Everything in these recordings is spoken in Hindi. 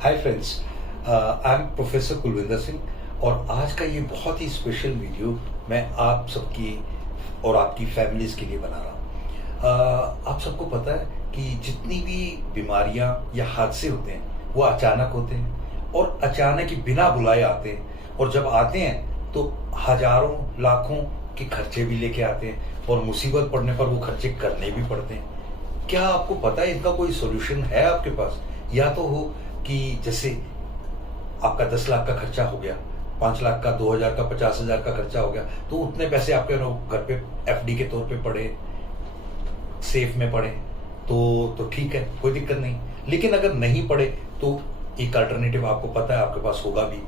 Hi friends, I am professor Kulwinder Singh और आज का ये बहुत ही स्पेशल वीडियो मैं आप सबकी और आपकी फैमिलीज के लिए बना रहा हूँ। आप सबको पता है कि जितनी भी बीमारियां या हादसे होते हैं वो अचानक होते हैं और अचानक ही बिना बुलाए आते हैं, और जब आते हैं तो हजारों लाखों के खर्चे भी लेके आते हैं और मुसीबत पड़ने पर वो खर्चे करने भी पड़ते हैं। क्या आपको पता है इनका कोई सोल्यूशन है आपके पास? या तो हो कि जैसे आपका 10 लाख का खर्चा हो गया, 5 लाख का, 2,000 का, 50,000 का खर्चा हो गया, तो उतने पैसे आपके घर पे एफडी के तौर पे पड़े, सेफ में पड़े तो ठीक है, कोई दिक्कत नहीं। लेकिन अगर नहीं पड़े तो एक अल्टरनेटिव आपको पता है आपके पास होगा भी,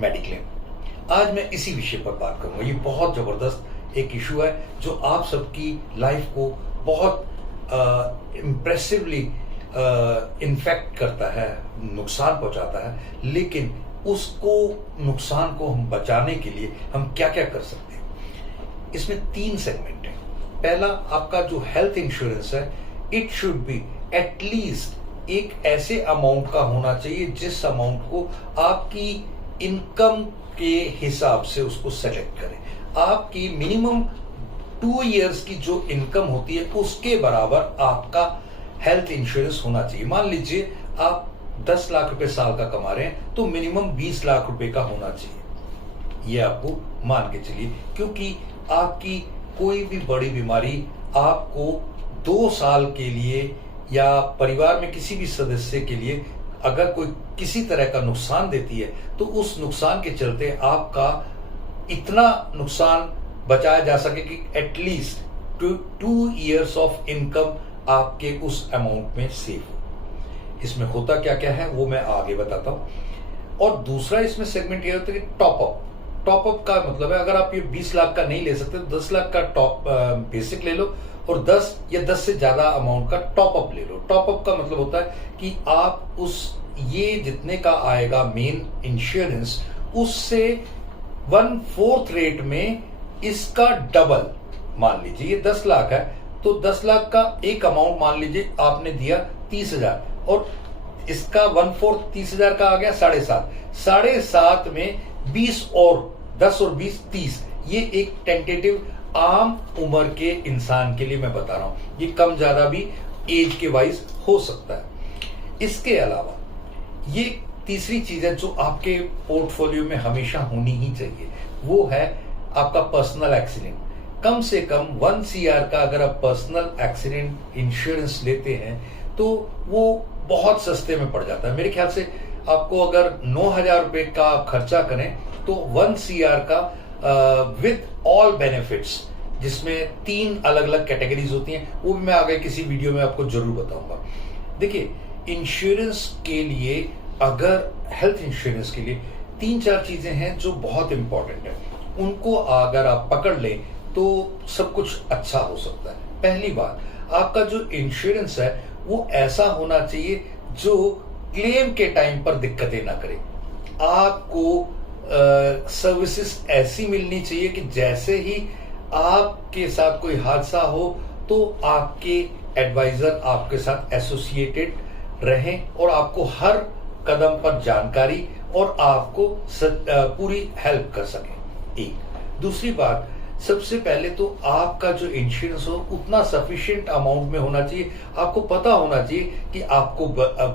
मेडिक्लेम। आज मैं इसी विषय पर बात करूंगा। ये बहुत जबरदस्त एक इशू है जो आप सबकी लाइफ को बहुत इम्प्रेसिवली इन्फेक्ट करता है, नुकसान पहुंचाता है। लेकिन उसको नुकसान को हम बचाने के लिए हम क्या क्या कर सकते हैं? इसमें 3 सेगमेंट है। पहला, आपका जो हेल्थ इंश्योरेंस है, इट शुड बी एटलीस्ट एक ऐसे अमाउंट का होना चाहिए जिस अमाउंट को आपकी इनकम के हिसाब से उसको सेलेक्ट करें। आपकी मिनिमम 2 इयर्स की जो इनकम होती है उसके बराबर आपका हेल्थ इंश्योरेंस होना चाहिए। मान लीजिए आप 10 लाख रुपए साल का कमा रहे हैं तो मिनिमम 20 लाख रुपए का होना चाहिए। ये आपको मान के चलिए, क्योंकि आपकी कोई भी बड़ी बीमारी आपको 2 साल के लिए या परिवार में किसी भी सदस्य के लिए अगर कोई किसी तरह का नुकसान देती है तो उस नुकसान के चलते आपका इतना नुकसान बचाया जा सके कि एटलीस्ट 2 इयर्स ऑफ इनकम आपके उस अमाउंट में सेव हो। इसमें होता क्या क्या है वो मैं आगे बताता हूं। और दूसरा इसमें सेगमेंट ये होता है कि टॉपअप का मतलब है, अगर आप ये 20 लाख का नहीं ले सकते तो 10 लाख का टॉप बेसिक ले लो और 10 या 10 से ज्यादा अमाउंट का टॉपअप ले लो। टॉपअप का मतलब होता है कि आप ये जितने का आएगा मेन इंश्योरेंस, उससे 1/4 रेट में इसका डबल, मान लीजिए ये 10 लाख है तो 10 लाख का एक अमाउंट मान लीजिए आपने दिया 30,000 और इसका 1/4 30,000 का आ गया 7.5 में 20 और 10 और 20 30। ये एक टेंटेटिव आम उम्र के इंसान के लिए मैं बता रहा हूं, ये कम ज्यादा भी एज के वाइज हो सकता है। इसके अलावा ये तीसरी चीज है जो आपके पोर्टफोलियो में हमेशा होनी ही चाहिए, वो है आपका पर्सनल एक्सीडेंट। कम से कम 1 CR का अगर आप पर्सनल एक्सीडेंट इंश्योरेंस लेते हैं तो वो बहुत सस्ते में पड़ जाता है। मेरे ख्याल से आपको अगर 9,000 रुपए का आप खर्चा करें तो 1 CR का विद ऑल बेनिफिट्स, जिसमें 3 अलग अलग कैटेगरीज होती हैं, वो भी मैं आगे किसी वीडियो में आपको जरूर बताऊंगा। देखिए, इंश्योरेंस के लिए, अगर हेल्थ इंश्योरेंस के लिए 3-4 चीजें हैं जो बहुत इंपॉर्टेंट है, उनको अगर आप पकड़ लें तो सब कुछ अच्छा हो सकता है। पहली बात, आपका जो इंश्योरेंस है वो ऐसा होना चाहिए जो क्लेम के टाइम पर दिक्कतें ना करे। आपको सर्विसेज ऐसी मिलनी चाहिए कि जैसे ही आपके साथ कोई हादसा हो तो आपके एडवाइजर आपके साथ एसोसिएटेड रहें और आपको हर कदम पर जानकारी और आपको पूरी हेल्प कर सकें। एक दूसरी बात, सबसे पहले तो आपका जो इंश्योरेंस हो उतना सफिशिएंट अमाउंट में होना चाहिए। आपको पता होना चाहिए कि आपको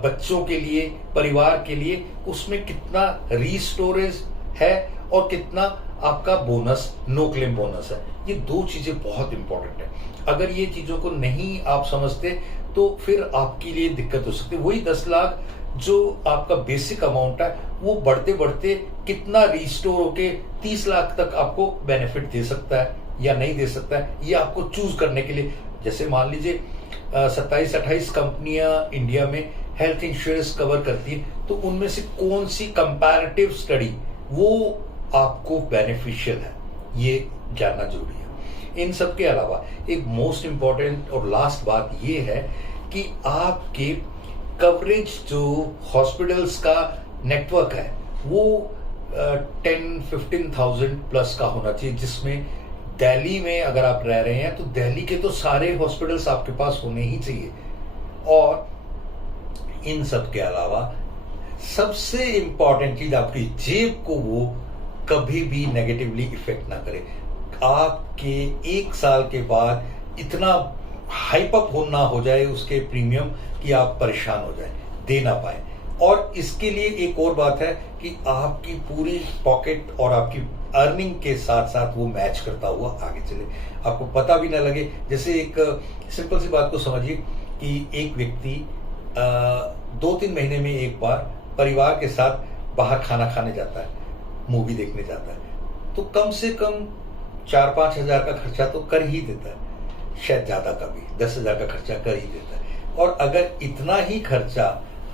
बच्चों के लिए, परिवार के लिए उसमें कितना रीस्टोरेज है और कितना आपका बोनस, नो क्लेम बोनस है। ये 2 चीजें बहुत इंपॉर्टेंट है। अगर ये चीजों को नहीं आप समझते तो फिर आपके लिए दिक्कत हो सकती है। वही 10 लाख जो आपका बेसिक अमाउंट है वो बढ़ते बढ़ते कितना रिस्टोर होके 30 लाख तक आपको बेनिफिट दे सकता है या नहीं दे सकता है, ये आपको चूज करने के लिए, जैसे मान लीजिए 27-28 कंपनियां इंडिया में हेल्थ इंश्योरेंस कवर करती है, तो उनमें से कौन सी कंपैरेटिव स्टडी वो आपको बेनिफिशियल है, ये जानना जरूरी है। इन सब के अलावा एक मोस्ट इंपॉर्टेंट और लास्ट बात ये है कि आपके कवरेज, जो हॉस्पिटल्स का नेटवर्क है, वो 10-15,000 प्लस का होना चाहिए, जिसमें दिल्ली में अगर आप रह रहे हैं तो दिल्ली के तो सारे हॉस्पिटल्स आपके पास होने ही चाहिए। और इन सब के अलावा सबसे इंपॉर्टेंट चीज, आपकी जेब को वो कभी भी नेगेटिवली इफेक्ट ना करे। आपके 1 साल के बाद इतना हाइप अप हो ना हो जाए उसके प्रीमियम कि आप परेशान हो जाए, दे ना पाए। और इसके लिए एक और बात है कि आपकी पूरी पॉकेट और आपकी अर्निंग के साथ साथ वो मैच करता हुआ आगे चले, आपको पता भी ना लगे। जैसे एक सिंपल सी बात को समझिए कि एक व्यक्ति 2-3 महीने में एक बार परिवार के साथ बाहर खाना खाने जाता है, मूवी देखने जाता है, तो कम से कम 4-5 हजार का खर्चा तो कर ही देता है, शायद ज्यादा का भी 10,000 का खर्चा कर ही देता है। और अगर इतना ही खर्चा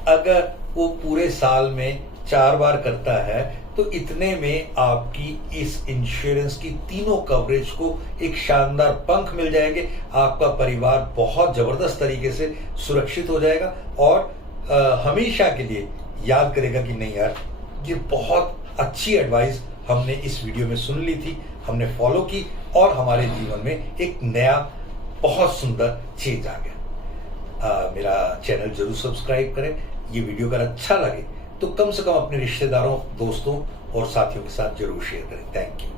अगर वो पूरे साल में 4 बार करता है, तो इतने में आपकी इस इंश्योरेंस की तीनों कवरेज को एक शानदार पंख मिल जाएंगे। आपका परिवार बहुत जबरदस्त तरीके से सुरक्षित हो जाएगा और हमेशा के लिए याद करेगा कि नहीं यार, ये बहुत अच्छी एडवाइस हमने इस वीडियो में सुन ली थी, हमने फॉलो की और हमारे जीवन में एक नया बहुत सुंदर चेंज आ गया। मेरा चैनल जरूर सब्सक्राइब करें। ये वीडियो अगर अच्छा लगे तो कम से कम अपने रिश्तेदारों, दोस्तों और साथियों के साथ जरूर शेयर करें। Thank you.